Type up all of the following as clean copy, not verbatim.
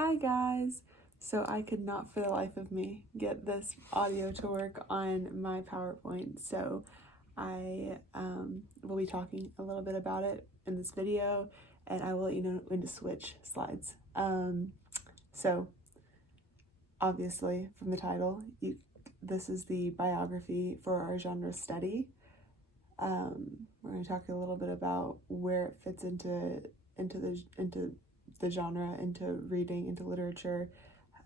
Hi guys! So I could not for the life of me get this audio to work on my PowerPoint, so I will be talking a little bit about it in this video, and I will let you know when to switch slides. So obviously from the title, this is the biography for our genre study. We're going to talk a little bit about where it fits into the genre, into reading, into literature,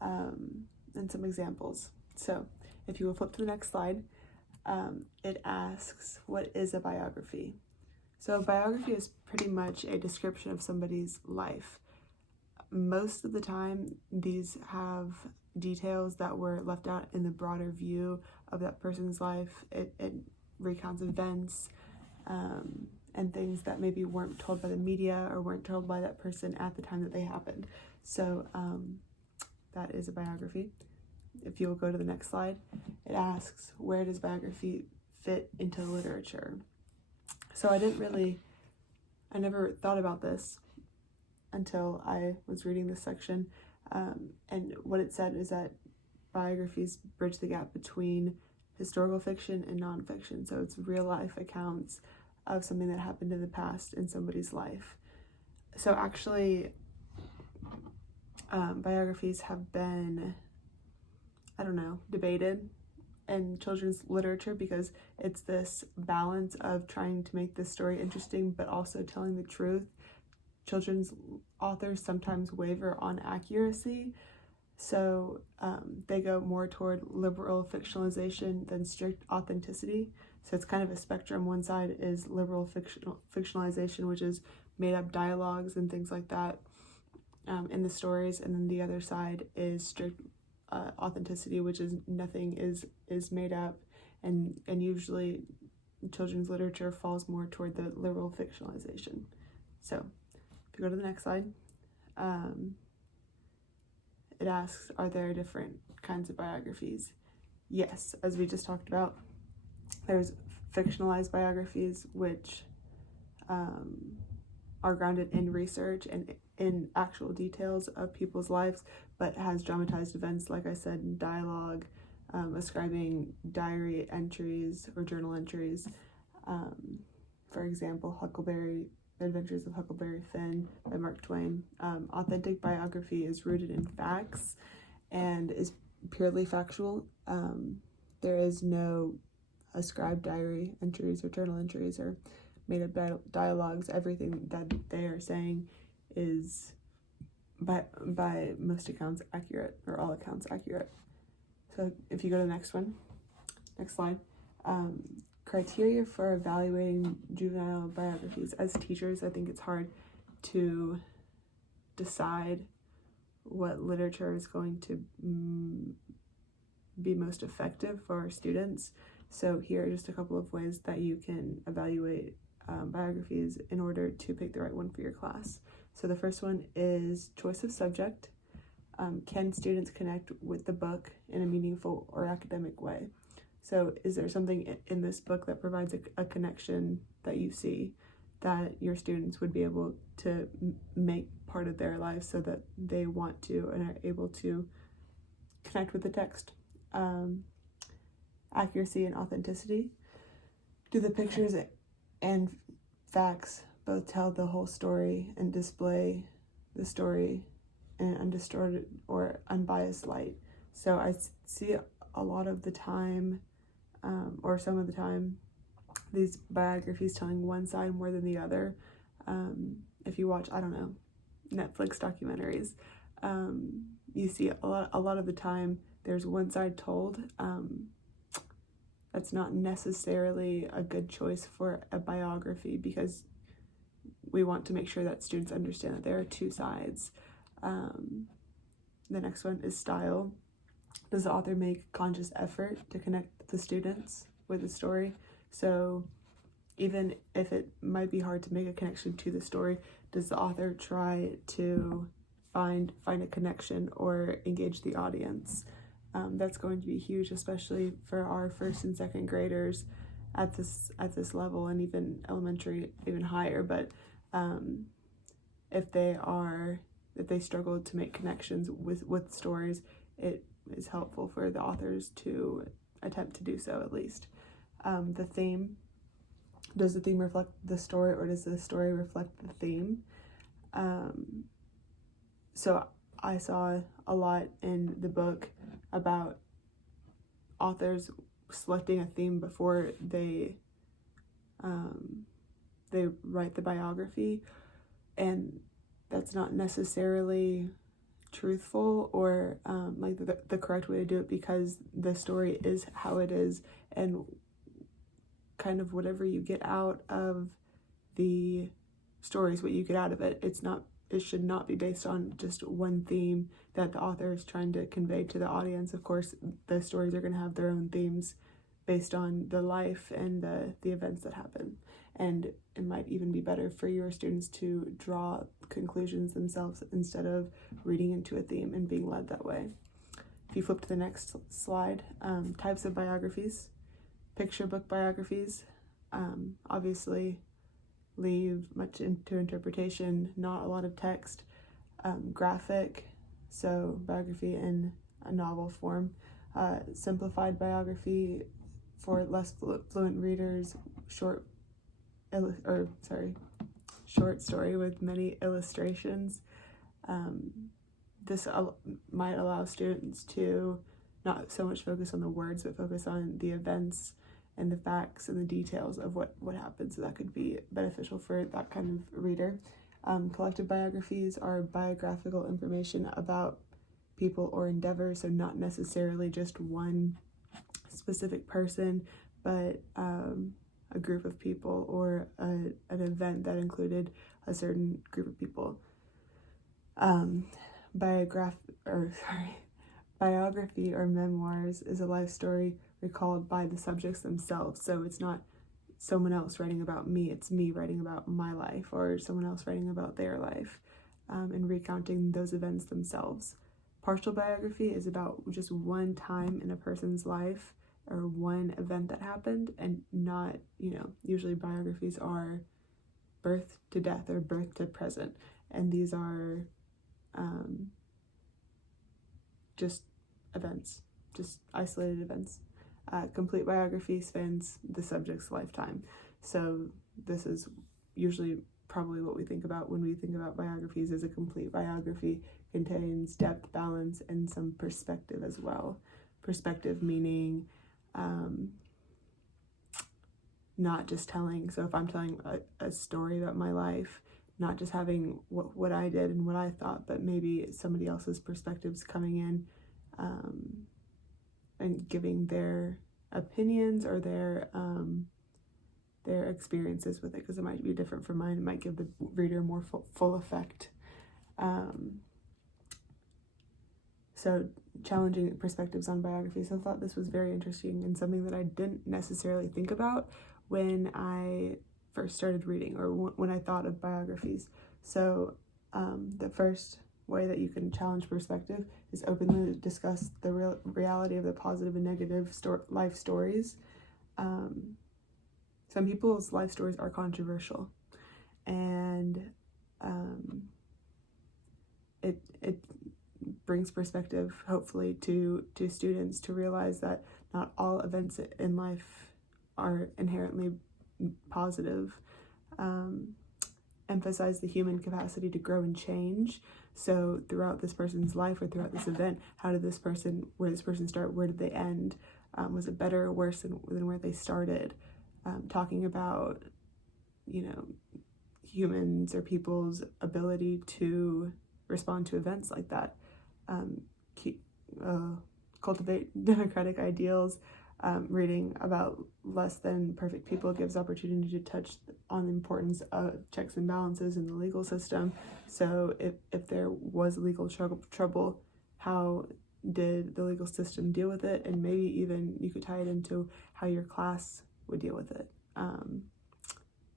and some examples. So if you will flip to the next slide, it asks, what is a biography? So a biography is pretty much a description of somebody's life. Most of the time, these have details that were left out in the broader view of that person's life. It recounts events and things that maybe weren't told by the media or weren't told by that person at the time that they happened. So that is a biography. If you will go to the next slide, it asks, where does biography fit into literature? So I never thought about this until I was reading this section. And what it said is that biographies bridge the gap between historical fiction and nonfiction. So it's real life accounts of something that happened in the past in somebody's life. So actually, biographies have been, debated in children's literature because it's this balance of trying to make the story interesting but also telling the truth. Children's authors sometimes waver on accuracy, so they go more toward liberal fictionalization than strict authenticity. So it's kind of a spectrum. One side is liberal fictionalization, which is made up dialogues and things like that in the stories, and then the other side is strict authenticity, which is nothing is made up, and usually children's literature falls more toward the liberal fictionalization. So if you go to the next slide, it asks, are there different kinds of biographies? Yes, as we just talked about, there's fictionalized biographies, which are grounded in research and in actual details of people's lives, but has dramatized events, like I said, in dialogue, ascribing diary entries or journal entries. For example, Huckleberry Adventures of Huckleberry Finn by Mark Twain. Authentic biography is rooted in facts and is purely factual. There is no ascribed diary entries or journal entries or made up dialogues. Everything that they are saying is by most accounts accurate, or all accounts accurate. So if you go to the next slide, criteria for evaluating juvenile biographies. As teachers, I think it's hard to decide what literature is going to be most effective for our students. So here are just a couple of ways that you can evaluate biographies in order to pick the right one for your class. So the first one is choice of subject. Can students connect with the book in a meaningful or academic way? So is there something in this book that provides a connection that you see that your students would be able to make part of their life so that they want to and are able to connect with the text? Accuracy and authenticity. Do the pictures and facts both tell the whole story and display the story in an undistorted or unbiased light? So I see a lot of the time, or some of the time, these biographies telling one side more than the other. If you watch, Netflix documentaries, you see a lot of the time there's one side told. That's not necessarily a good choice for a biography because we want to make sure that students understand that there are two sides. The next one is style. Does the author make conscious effort to connect the students with the story? So even if it might be hard to make a connection to the story, does the author try to find a connection or engage the audience? That's going to be huge, especially for our first and second graders at this level, and even elementary, even higher. But if they are if they struggle to make connections with stories, it is helpful for the authors to attempt to do so at least. The theme. Does the theme reflect the story, or does the story reflect the theme? So I saw a lot in the book about authors selecting a theme before they write the biography, and that's not necessarily truthful or like the correct way to do it, because the story is how it is, and kind of whatever you get out of the story is what you get out of it. It should not be based on just one theme that the author is trying to convey to the audience. Of course, the stories are going to have their own themes based on the life and the events that happen. And it might even be better for your students to draw conclusions themselves instead of reading into a theme and being led that way. If you flip to the next slide, types of biographies. Picture book biographies obviously leave much into interpretation, not a lot of text. Graphic, so biography in a novel form. Simplified biography for less fluent readers. Short story with many illustrations. This might allow students to not so much focus on the words, but focus on the events and the facts and the details of what happened. So that could be beneficial for that kind of reader. Collective biographies are biographical information about people or endeavors, so not necessarily just one specific person, but a group of people or an event that included a certain group of people. Biography or memoirs is a life story recalled by the subjects themselves. So it's not someone else writing about me, it's me writing about my life, or someone else writing about their life, and recounting those events themselves. Partial biography is about just one time in a person's life or one event that happened, and not, usually biographies are birth to death or birth to present, and these are just events, just isolated events. Complete biography spans the subject's lifetime. So this is usually probably what we think about when we think about biographies. As a complete biography contains depth, balance, and some perspective as well. Perspective meaning not just telling, so if I'm telling a story about my life, not just having what I did and what I thought, but maybe somebody else's perspectives coming in and giving their opinions or their experiences with it, because it might be different from mine. It might give the reader a more full effect. So challenging perspectives on biographies. I thought this was very interesting and something that I didn't necessarily think about when I first started reading, or when I thought of biographies. So the first way that you can challenge perspective is openly discuss the reality of the positive and negative life stories. Some people's life stories are controversial, and it brings perspective, hopefully, to students to realize that not all events in life are inherently positive. Emphasize the human capacity to grow and change. So throughout this person's life, or throughout this event, where did this person start, where did they end? Was it better or worse than where they started? Talking about, humans or people's ability to respond to events like that. Cultivate democratic ideals. Reading about less than perfect people gives opportunity to touch on the importance of checks and balances in the legal system. So if there was legal trouble, how did the legal system deal with it? And maybe even you could tie it into how your class would deal with it.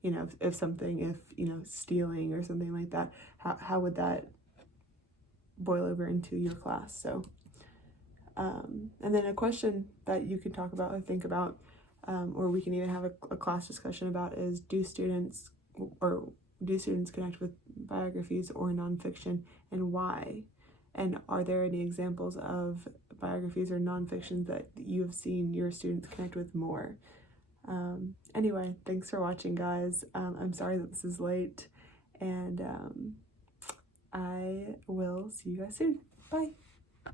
If stealing or something like that, how would that boil over into your class? So and then a question that you can talk about or think about, or we can even have a class discussion about, is do students, or do students connect with biographies or nonfiction, and why? And are there any examples of biographies or nonfiction that you have seen your students connect with more? Anyway, thanks for watching, guys. I'm sorry that this is late, and I will see you guys soon. Bye.